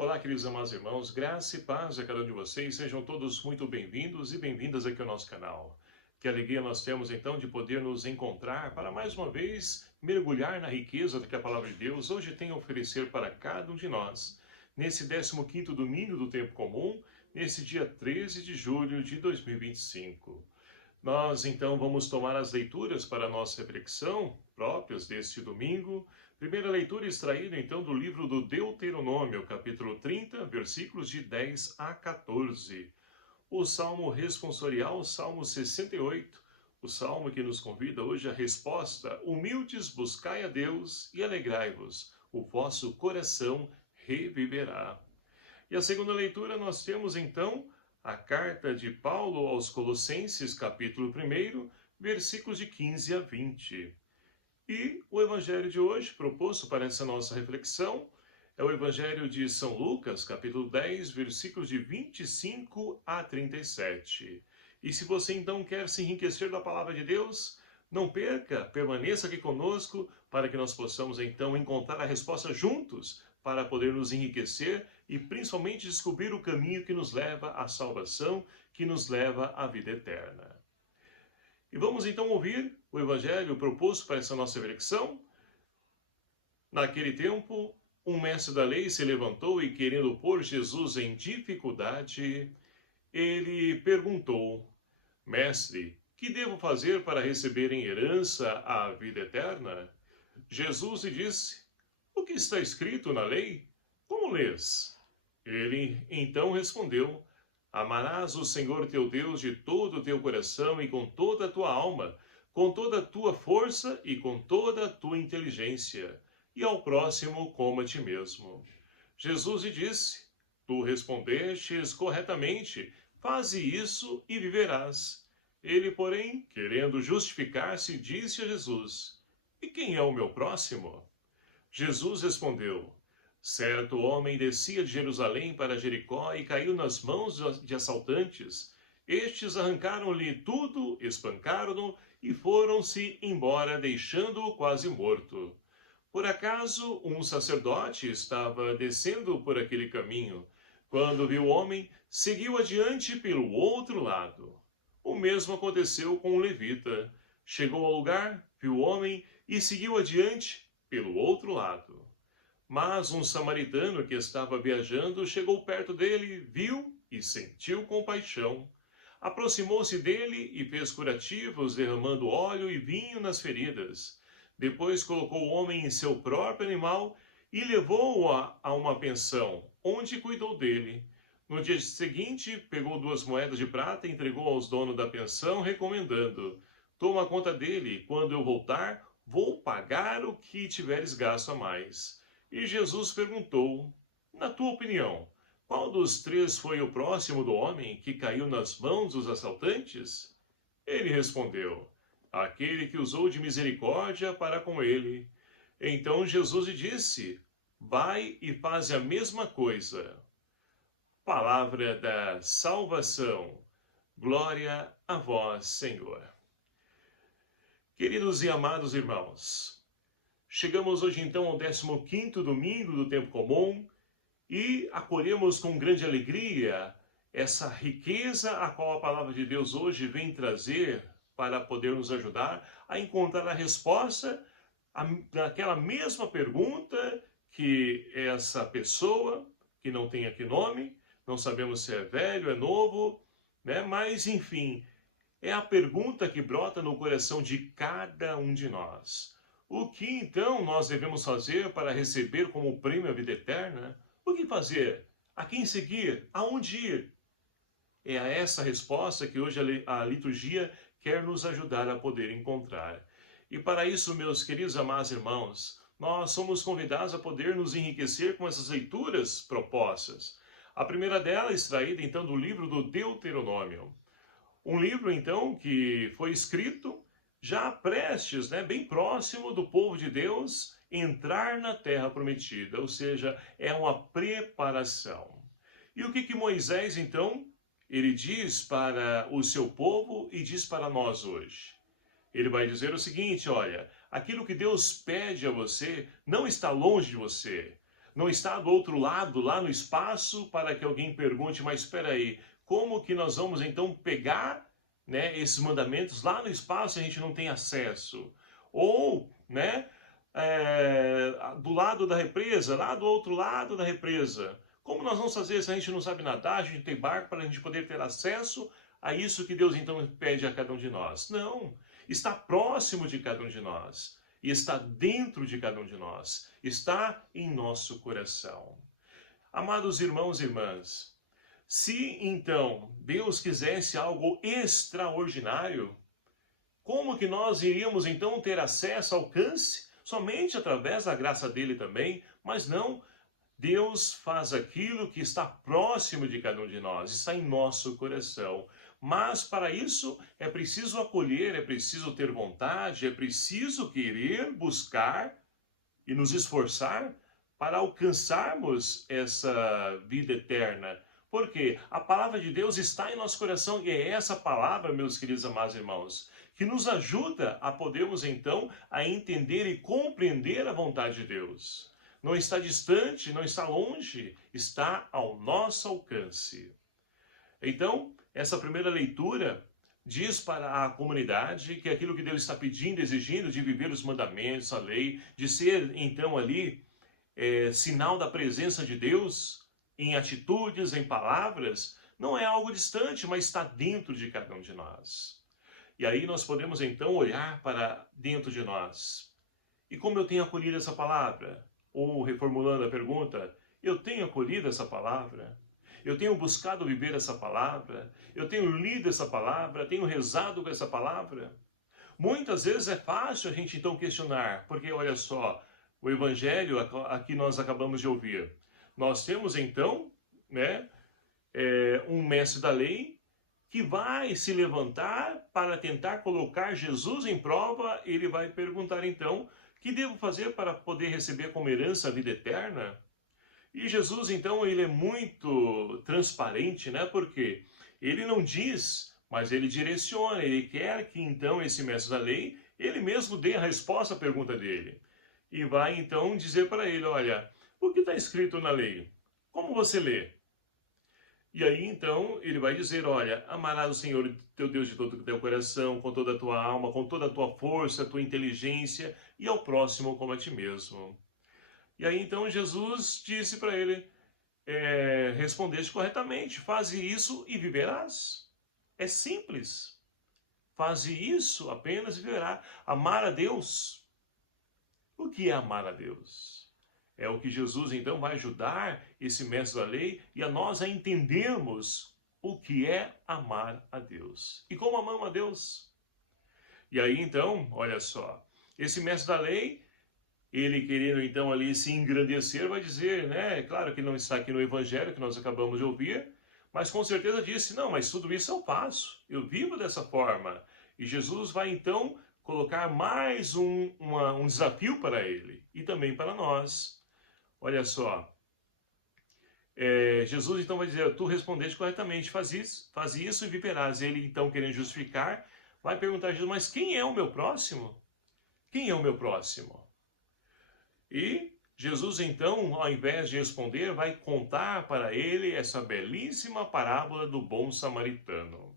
Olá, queridos amados irmãos, graça e paz a cada um de vocês, sejam todos muito bem-vindos e bem-vindas aqui ao nosso canal. Que alegria nós temos então de poder nos encontrar para mais uma vez mergulhar na riqueza que a Palavra de Deus hoje tem a oferecer para cada um de nós, nesse 15º domingo do tempo comum, nesse dia 13 de julho de 2025. Nós então vamos tomar as leituras para a nossa reflexão próprias deste domingo. Primeira leitura extraída então do livro do Deuteronômio, capítulo 30, versículos de 10 a 14. O salmo responsorial, salmo 68, o salmo que nos convida hoje à resposta: humildes, buscai a Deus e alegrai-vos, o vosso coração reviverá. E a segunda leitura nós temos então a carta de Paulo aos Colossenses, capítulo 1, versículos de 15 a 20. E o evangelho de hoje, proposto para essa nossa reflexão, é o evangelho de São Lucas, capítulo 10, versículos de 25 a 37. E se você então quer se enriquecer da palavra de Deus, não perca, permaneça aqui conosco para que nós possamos então encontrar a resposta juntos para poder nos enriquecer e principalmente descobrir o caminho que nos leva à salvação, que nos leva à vida eterna. E vamos então ouvir o evangelho proposto para essa nossa reflexão. Naquele tempo, um mestre da lei se levantou e, querendo pôr Jesus em dificuldade, ele perguntou: Mestre, que devo fazer para receber em herança a vida eterna? Jesus lhe disse: O que está escrito na lei? Como lês? Ele então respondeu: Amarás o Senhor teu Deus de todo o teu coração e com toda a tua alma, com toda a tua força e com toda a tua inteligência, e ao próximo como a ti mesmo. Jesus lhe disse: Tu respondestes corretamente, faze isso e viverás. Ele, porém, querendo justificar-se, disse a Jesus: E quem é o meu próximo? Jesus respondeu: Certo homem descia de Jerusalém para Jericó e caiu nas mãos de assaltantes. Estes arrancaram-lhe tudo, espancaram-no e foram-se embora, deixando-o quase morto. Por acaso, um sacerdote estava descendo por aquele caminho. Quando viu o homem, seguiu adiante pelo outro lado. O mesmo aconteceu com o levita. Chegou ao lugar, viu o homem e seguiu adiante pelo outro lado. Mas um samaritano que estava viajando chegou perto dele, viu e sentiu compaixão. Aproximou-se dele e fez curativos, derramando óleo e vinho nas feridas. Depois colocou o homem em seu próprio animal e levou-o a uma pensão, onde cuidou dele. No dia seguinte, pegou 2 moedas de prata e entregou aos donos da pensão, recomendando: Toma conta dele, e quando eu voltar, vou pagar o que tiveres gasto a mais. E Jesus perguntou: Na tua opinião, qual dos 3 foi o próximo do homem que caiu nas mãos dos assaltantes? Ele respondeu: Aquele que usou de misericórdia para com ele. Então Jesus lhe disse: Vai e faz a mesma coisa. Palavra da salvação. Glória a vós, Senhor. Queridos e amados irmãos, chegamos hoje então ao 15º domingo do tempo comum e acolhemos com grande alegria essa riqueza a qual a palavra de Deus hoje vem trazer para poder nos ajudar a encontrar a resposta daquela mesma pergunta que essa pessoa, que não tem aqui nome, não sabemos se é velho, é novo, né? Mas enfim, é a pergunta que brota no coração de cada um de nós. O que então nós devemos fazer para receber como prêmio a vida eterna? O que fazer? A quem seguir? Aonde ir? É a essa resposta que hoje a liturgia quer nos ajudar a poder encontrar. E para isso, meus queridos amados irmãos, nós somos convidados a poder nos enriquecer com essas leituras propostas. A primeira delas, extraída então do livro do Deuteronômio. Um livro então que foi escrito já prestes, bem próximo do povo de Deus entrar na terra prometida, ou seja, é uma preparação. E o que Moisés então, ele diz para o seu povo e diz para nós hoje? Ele vai dizer o seguinte: olha, aquilo que Deus pede a você não está longe de você. não está do outro lado, lá no espaço, para que alguém pergunte, mas espera aí, como que nós vamos então pegar, né, esses mandamentos lá no espaço e a gente não tem acesso? Ou, né, do lado da represa, lá do outro lado da represa. Como nós vamos fazer se a gente não sabe nadar, a gente tem barco para a gente poder ter acesso a isso que Deus então pede a cada um de nós? Não, está próximo de cada um de nós, e está dentro de cada um de nós, está em nosso coração. Amados irmãos e irmãs, se então Deus quisesse algo extraordinário, como que nós iríamos então ter acesso, alcance? Somente através da graça dele também, mas não, Deus faz aquilo que está próximo de cada um de nós, está em nosso coração. Mas para isso é preciso acolher, é preciso ter vontade, é preciso querer buscar e nos esforçar para alcançarmos essa vida eterna. Porque a palavra de Deus está em nosso coração e é essa palavra, meus queridos amados irmãos, que nos ajuda a podermos então a entender e compreender a vontade de Deus. Não está distante, não está longe, está ao nosso alcance. Então, essa primeira leitura diz para a comunidade que aquilo que Deus está pedindo, exigindo, de viver os mandamentos, a lei, de ser então ali sinal da presença de Deus em atitudes, em palavras, não é algo distante, mas está dentro de cada um de nós. E aí nós podemos então olhar para dentro de nós. E como eu tenho acolhido essa palavra? Ou reformulando a pergunta, eu tenho acolhido essa palavra? Eu tenho buscado viver essa palavra? Eu tenho lido essa palavra? Tenho rezado com essa palavra? Muitas vezes é fácil a gente então questionar, porque olha só, o evangelho aqui nós acabamos de ouvir. Nós temos então, né, um mestre da lei que vai se levantar para tentar colocar Jesus em prova. Ele vai perguntar então, o que devo fazer para poder receber como herança a vida eterna? E Jesus então, ele é muito transparente, né? Porque ele não diz, mas ele direciona, ele quer que então esse mestre da lei, ele mesmo dê a resposta à pergunta dele. E vai então dizer para ele, olha, o que está escrito na lei? Como você lê? E aí então ele vai dizer, olha, amarás o Senhor teu Deus de todo o teu coração, com toda a tua alma, com toda a tua força, a tua inteligência, e ao próximo como a ti mesmo. E aí então Jesus disse para ele, respondeste corretamente, faze isso e viverás. É simples. Faze isso apenas e viverá. Amar a Deus. O que é amar a Deus? É o que Jesus então vai ajudar esse mestre da lei e a nós a entendermos o que é amar a Deus. E como amamos a Deus? E aí então, olha só, esse mestre da lei, ele querendo então ali se engrandecer, vai dizer, né, claro que não está aqui no evangelho que nós acabamos de ouvir, mas com certeza disse, não, mas tudo isso eu faço, eu vivo dessa forma. E Jesus vai então colocar mais um desafio para ele e também para nós. Olha só, Jesus então vai dizer, tu respondeste corretamente, faz isso e viverás. Ele então querendo justificar, vai perguntar a Jesus, mas quem é o meu próximo? Quem é o meu próximo? E Jesus então, ao invés de responder, vai contar para ele essa belíssima parábola do bom samaritano.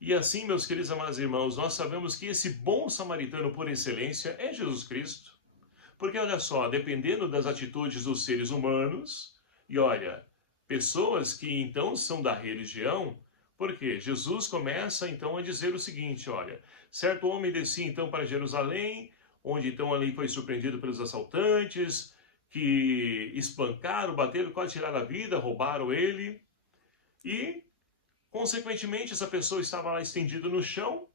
E assim, meus queridos amados irmãos, nós sabemos que esse bom samaritano por excelência é Jesus Cristo. Porque olha só, dependendo das atitudes dos seres humanos, e olha, pessoas que então são da religião, porque Jesus começa então a dizer o seguinte, olha, certo homem descia então para Jerusalém, onde então ali foi surpreendido pelos assaltantes, que espancaram, bateram, quase tiraram a vida, roubaram ele, e consequentemente essa pessoa estava lá estendida no chão,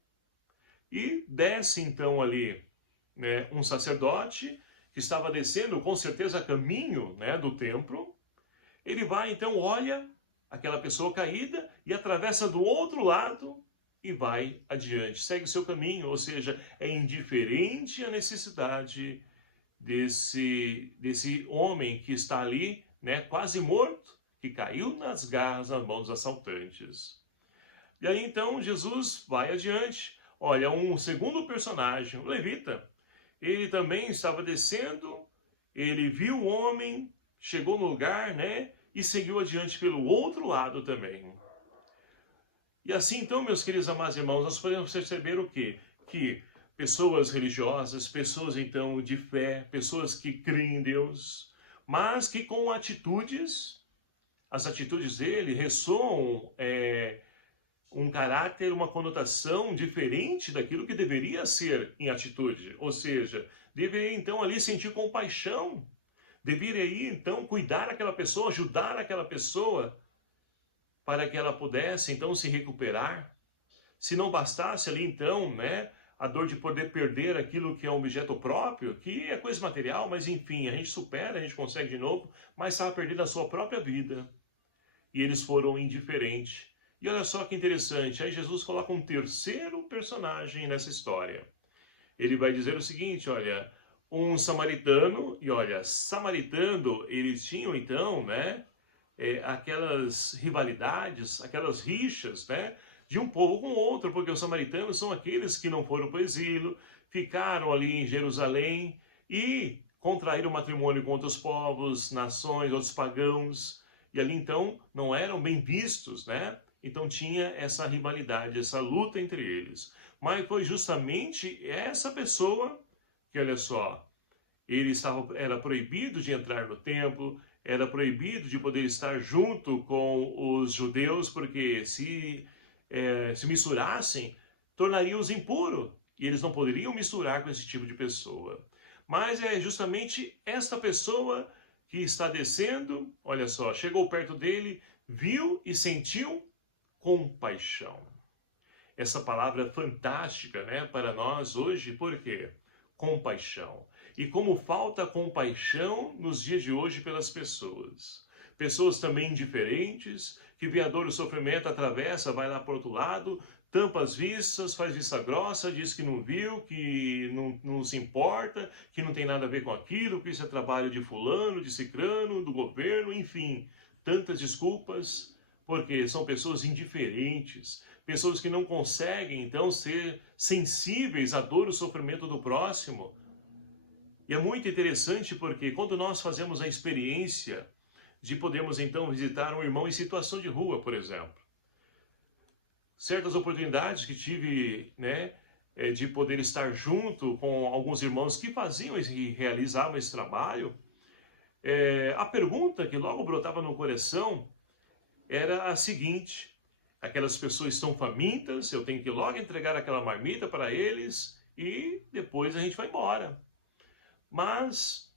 e desce então ali, né, um sacerdote, que estava descendo, com certeza, a caminho, né, do templo. Ele vai, então, olha aquela pessoa caída e atravessa do outro lado e vai adiante. Segue o seu caminho, ou seja, é indiferente à necessidade desse homem que está ali, né, quase morto, que caiu nas garras, nas mãos dos assaltantes. E aí, então, Jesus vai adiante. Olha, um segundo personagem, o levita. Ele também estava descendo, ele viu o homem chegou no lugar, né? E seguiu adiante pelo outro lado também. E assim, então, meus queridos amados irmãos, nós podemos perceber o quê? Que pessoas religiosas, pessoas, então, de fé, pessoas que creem em Deus, mas que com atitudes, as atitudes dele ressoam um caráter, uma conotação diferente daquilo que deveria ser em atitude. Ou seja, deveria, então, ali sentir compaixão, deveria, então, cuidar daquela pessoa, ajudar aquela pessoa, para que ela pudesse, então, se recuperar. Se não bastasse ali, então, né, a dor de poder perder aquilo que é um objeto próprio, que é coisa material, mas enfim, a gente supera, a gente consegue de novo, mas estava perdendo a sua própria vida. E eles foram indiferentes. E olha só que interessante, aí Jesus coloca um terceiro personagem nessa história. Ele vai dizer o seguinte, olha, um samaritano, e olha, samaritano, eles tinham então, né, aquelas rivalidades, aquelas rixas, né, de um povo com outro, porque os samaritanos são aqueles que não foram para o exílio, ficaram ali em Jerusalém e contraíram matrimônio com outros povos, nações, outros pagãos, e ali então não eram bem vistos, né? Então tinha essa rivalidade, essa luta entre eles. Mas foi justamente essa pessoa que, olha só, era proibido de entrar no templo, era proibido de poder estar junto com os judeus, porque se misturassem, tornaria-os impuros, e eles não poderiam misturar com esse tipo de pessoa. Mas é justamente esta pessoa que está descendo, olha só, chegou perto dele, viu e sentiu compaixão. Essa palavra fantástica, né, para nós hoje, por quê? Compaixão. E como falta compaixão nos dias de hoje pelas pessoas. Pessoas também indiferentes, que vê a dor e o sofrimento, atravessa, vai lá para o outro lado, tampa as vistas, faz vista grossa, diz que não viu, que não se importa, que não tem nada a ver com aquilo, que isso é trabalho de fulano, de cicrano, do governo, enfim. Tantas desculpas, porque são pessoas indiferentes, pessoas que não conseguem, então, ser sensíveis à dor e ao sofrimento do próximo. E é muito interessante porque quando nós fazemos a experiência de podermos, então, visitar um irmão em situação de rua, por exemplo. Certas oportunidades que tive, né, de poder estar junto com alguns irmãos que faziam e realizavam esse trabalho, a pergunta que logo brotava no coração era a seguinte: aquelas pessoas estão famintas, eu tenho que logo entregar aquela marmita para eles e depois a gente vai embora. Mas,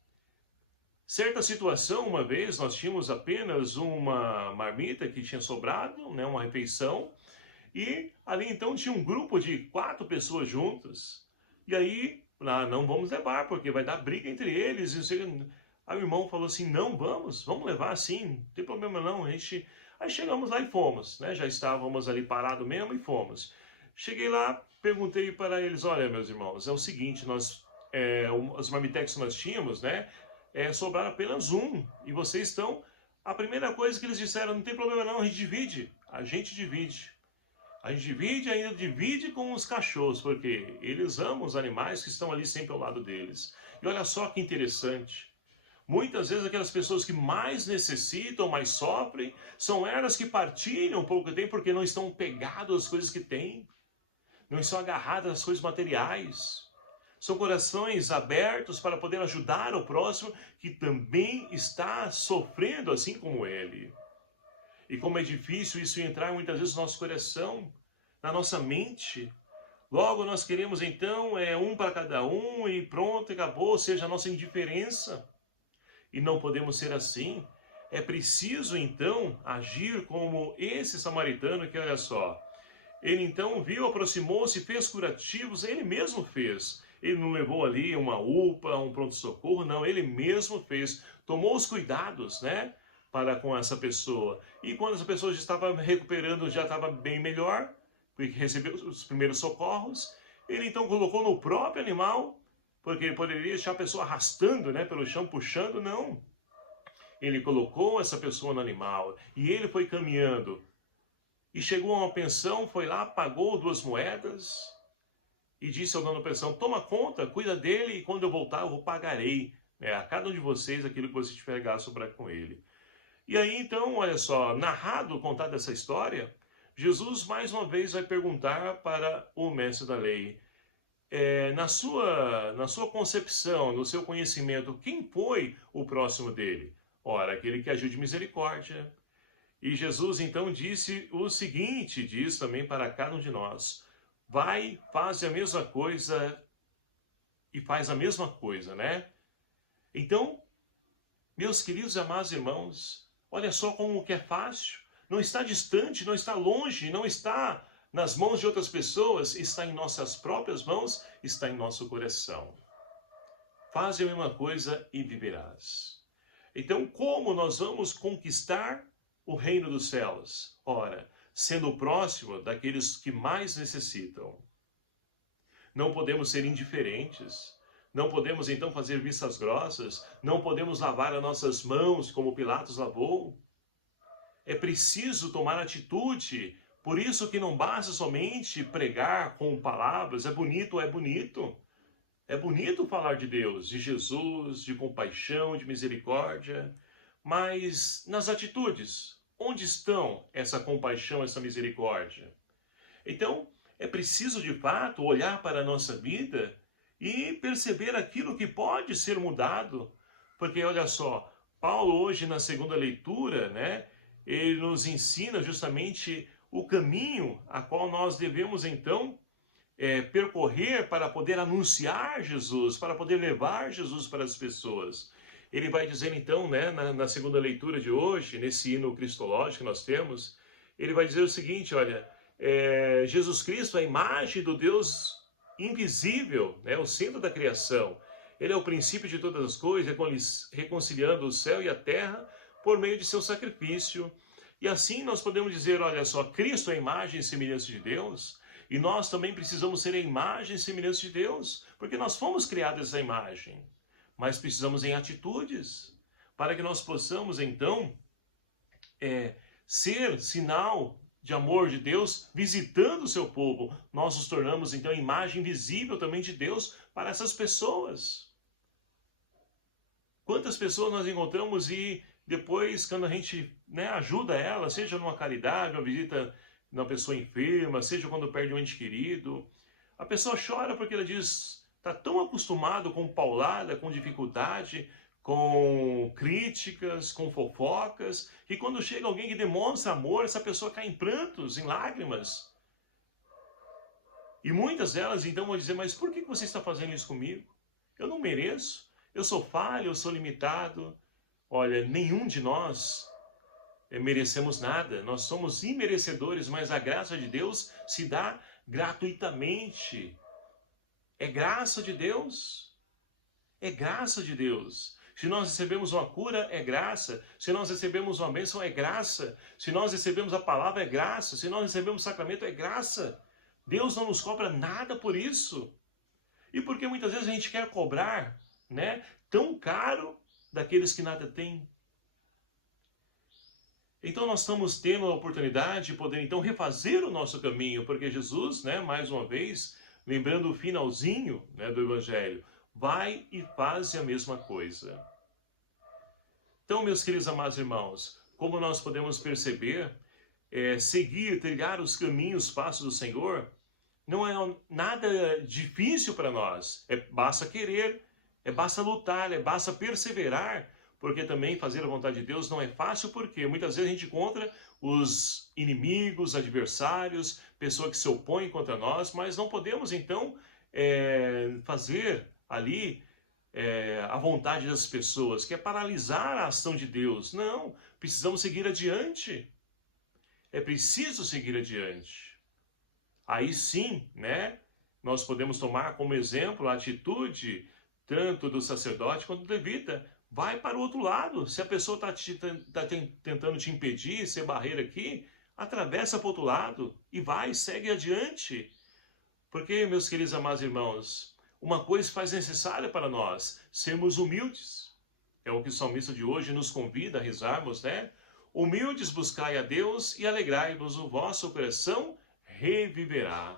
certa situação, uma vez, nós tínhamos apenas uma marmita que tinha sobrado, né, uma refeição, e ali então tinha um grupo de 4 pessoas juntas. E aí, não vamos levar, porque vai dar briga entre eles. Aí o irmão falou assim, não, vamos levar sim, não tem problema não. Aí chegamos lá e fomos, né? Já estávamos ali parados mesmo e fomos. Cheguei lá, perguntei para eles, olha meus irmãos, é o seguinte, os marmitex que nós tínhamos, né? Sobraram apenas um, e vocês estão... A primeira coisa que eles disseram, não tem problema não, a gente divide. A gente divide. A gente divide e ainda divide com os cachorros, porque eles amam os animais que estão ali sempre ao lado deles. E olha só que interessante. Muitas vezes aquelas pessoas que mais necessitam, mais sofrem, são elas que partilham um pouco que têm, porque não estão pegadas às coisas que têm. Não estão agarradas às coisas materiais. São corações abertos para poder ajudar o próximo que também está sofrendo assim como ele. E como é difícil isso entrar muitas vezes no nosso coração, na nossa mente. Logo nós queremos então um para cada um e pronto, acabou, ou seja, a nossa indiferença. E não podemos ser assim. É preciso então agir como esse samaritano que, olha só, ele então viu, aproximou-se, fez curativos, ele mesmo fez. Ele não levou ali uma UPA, um pronto-socorro, não, ele mesmo fez. Tomou os cuidados, né, para com essa pessoa. E quando essa pessoa já estava recuperando, já estava bem melhor, porque recebeu os primeiros socorros, ele então colocou no próprio animal, porque ele poderia deixar a pessoa arrastando, né, pelo chão, puxando, não. Ele colocou essa pessoa no animal e ele foi caminhando. E chegou a uma pensão, foi lá, pagou 2 moedas e disse ao dono da pensão, toma conta, cuida dele e quando eu voltar eu pagarei. A cada um de vocês aquilo que você tiver gasto para com ele. E aí então, olha só, contado essa história, Jesus mais uma vez vai perguntar para o mestre da lei, na sua concepção, no seu conhecimento, quem foi o próximo dele? Ora, aquele que agiu de misericórdia. E Jesus então disse o seguinte, diz também para cada um de nós, vai, faz a mesma coisa e faz a mesma coisa, né? Então, meus queridos e amados irmãos, olha só como que é fácil, não está distante, não está longe, não está nas mãos de outras pessoas, está em nossas próprias mãos, está em nosso coração. Faz a mesma coisa e viverás. Então, como nós vamos conquistar o reino dos céus? Ora, sendo próximo daqueles que mais necessitam. Não podemos ser indiferentes, não podemos então fazer vistas grossas, não podemos lavar as nossas mãos como Pilatos lavou. É preciso tomar atitude, por isso que não basta somente pregar com palavras, é bonito. É bonito falar de Deus, de Jesus, de compaixão, de misericórdia, mas nas atitudes, onde estão essa compaixão, essa misericórdia? Então, é preciso de fato olhar para a nossa vida e perceber aquilo que pode ser mudado. Porque olha só, Paulo hoje na segunda leitura, né, ele nos ensina justamente o caminho a qual nós devemos então percorrer para poder anunciar Jesus, para poder levar Jesus para as pessoas. Ele vai dizer então, né, na segunda leitura de hoje, nesse hino cristológico que nós temos, ele vai dizer o seguinte, olha, Jesus Cristo é a imagem do Deus invisível, né, o centro da criação. Ele é o princípio de todas as coisas, reconciliando o céu e a terra por meio de seu sacrifício. E assim nós podemos dizer, olha só, Cristo é a imagem e semelhança de Deus, e nós também precisamos ser a imagem e semelhança de Deus, porque nós fomos criados essa imagem. Mas precisamos em atitudes, para que nós possamos então ser sinal de amor de Deus, visitando o seu povo. Nós nos tornamos então a imagem visível também de Deus para essas pessoas. Quantas pessoas nós encontramos e depois, quando a gente ajuda ela, seja numa caridade, uma visita numa pessoa enferma, seja quando perde um ente querido, a pessoa chora porque ela diz, está tão acostumado com paulada, com dificuldade, com críticas, com fofocas, que quando chega alguém que demonstra amor, essa pessoa cai em prantos, em lágrimas. E muitas delas então vão dizer, mas por que você está fazendo isso comigo? Eu não mereço, eu sou falho, eu sou limitado. Olha, nenhum de nós merecemos nada, nós somos imerecedores, mas a graça de Deus se dá gratuitamente. É graça de Deus. É graça de Deus. Se nós recebemos uma cura, é graça. Se nós recebemos uma bênção, é graça. Se nós recebemos a palavra, é graça. Se nós recebemos o sacramento, é graça. Deus não nos cobra nada por isso. E porque muitas vezes a gente quer cobrar, tão caro daqueles que nada têm. Então nós estamos tendo a oportunidade de poder então refazer o nosso caminho, porque Jesus, mais uma vez, lembrando o finalzinho do Evangelho, vai e faz a mesma coisa. Então, meus queridos amados irmãos, como nós podemos perceber, seguir, trilhar os caminhos, passos do Senhor, não é nada difícil para nós. Basta querer, basta lutar, basta perseverar, porque também fazer a vontade de Deus não é fácil, porque muitas vezes a gente encontra os inimigos, adversários, pessoas que se opõem contra nós, mas não podemos então fazer ali a vontade das pessoas, que é paralisar a ação de Deus. Não, precisamos seguir adiante. É preciso seguir adiante. Aí sim, nós podemos tomar como exemplo a atitude tanto do sacerdote quanto do levita. Vai para o outro lado. Se a pessoa está tentando te impedir, ser barreira aqui, atravessa para o outro lado e vai, segue adiante. Porque, meus queridos amados irmãos, uma coisa faz necessária para nós, sermos humildes. É o que o salmista de hoje nos convida a rezarmos, Humildes buscai a Deus e alegrai-vos, o vosso coração reviverá.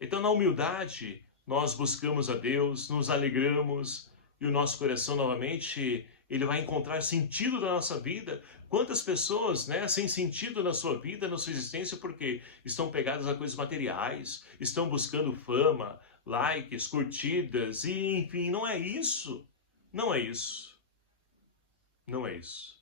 Então, na humildade, nós buscamos a Deus, nos alegramos, e o nosso coração novamente, ele vai encontrar sentido na nossa vida. Quantas pessoas, né, sem sentido na sua vida, na sua existência, porque estão pegadas a coisas materiais, estão buscando fama, likes, curtidas, e enfim, não é isso. Não é isso. Não é isso.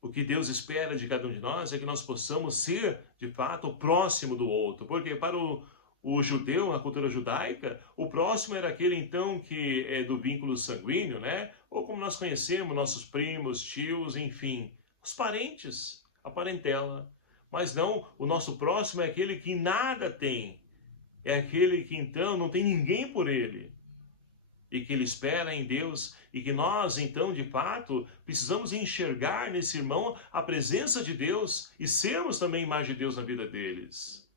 O que Deus espera de cada um de nós é que nós possamos ser, de fato, o próximo do outro. Porque para o judeu, na cultura judaica, o próximo era aquele, então, que é do vínculo sanguíneo, né? Ou como nós conhecemos, nossos primos, tios, enfim, os parentes, a parentela. Mas não, o nosso próximo é aquele que nada tem. É aquele que, então, não tem ninguém por ele. E que ele espera em Deus, e que nós, então, de fato, precisamos enxergar nesse irmão a presença de Deus e sermos também imagem de Deus na vida deles.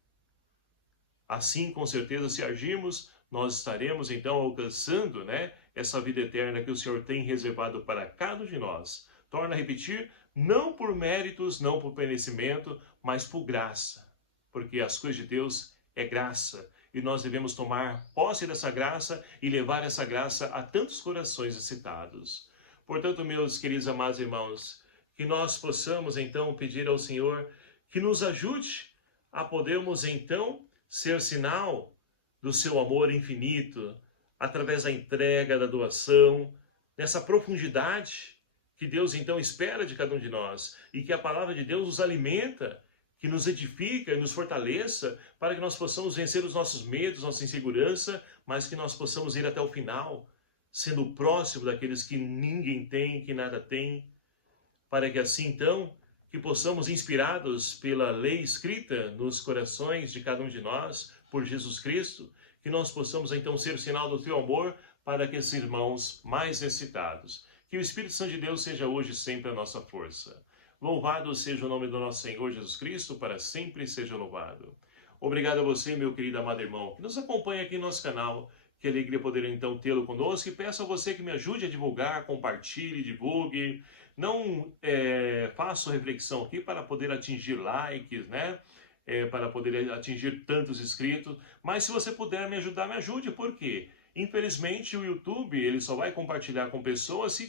Assim, com certeza, se agirmos, nós estaremos, então, alcançando, né, essa vida eterna que o Senhor tem reservado para cada um de nós. Torna a repetir, não por méritos, não por merecimento, mas por graça. Porque as coisas de Deus é graça. E nós devemos tomar posse dessa graça e levar essa graça a tantos corações excitados. Portanto, meus queridos amados irmãos, que nós possamos então pedir ao Senhor que nos ajude a podermos então ser sinal do seu amor infinito, através da entrega, da doação, nessa profundidade que Deus então espera de cada um de nós e que a palavra de Deus nos alimenta, que nos edifica e nos fortaleça para que nós possamos vencer os nossos medos, nossa insegurança, mas que nós possamos ir até o final, sendo próximo daqueles que ninguém tem, que nada tem, para que assim então, que possamos, inspirados pela lei escrita nos corações de cada um de nós, por Jesus Cristo, que nós possamos então ser o sinal do teu amor para aqueles irmãos mais necessitados. Que o Espírito Santo de Deus seja hoje e sempre a nossa força. Louvado seja o nome do nosso Senhor Jesus Cristo, para sempre seja louvado. Obrigado a você, meu querido amado irmão, que nos acompanha aqui no nosso canal. Que alegria poder então tê-lo conosco, e peço a você que me ajude a divulgar, compartilhe, divulgue. Não faço reflexão aqui para poder atingir likes, né? Para poder atingir tantos inscritos, mas se você puder me ajudar, me ajude, por quê? Infelizmente o YouTube ele só vai compartilhar com pessoas se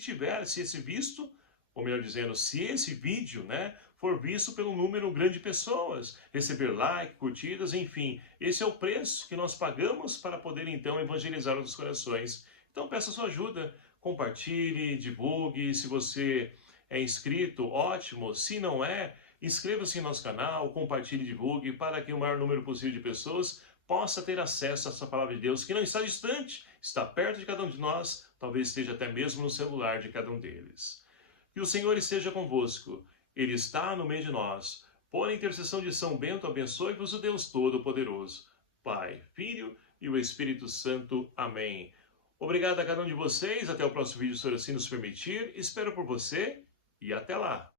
esse visto, ou melhor dizendo, se esse vídeo, né, for visto pelo número grande de pessoas, receber like, curtidas, enfim. Esse é o preço que nós pagamos para poder, então, evangelizar outros corações. Então, peço a sua ajuda. Compartilhe, divulgue. Se você é inscrito, ótimo. Se não é, inscreva-se em nosso canal, compartilhe, divulgue, para que o maior número possível de pessoas possa ter acesso a essa palavra de Deus, que não está distante, está perto de cada um de nós, talvez esteja até mesmo no celular de cada um deles. Que o Senhor esteja convosco. Ele está no meio de nós. Por intercessão de São Bento, abençoe-vos o Deus Todo-Poderoso, Pai, Filho e o Espírito Santo. Amém. Obrigado a cada um de vocês. Até o próximo vídeo, se assim nos permitir. Espero por você e até lá.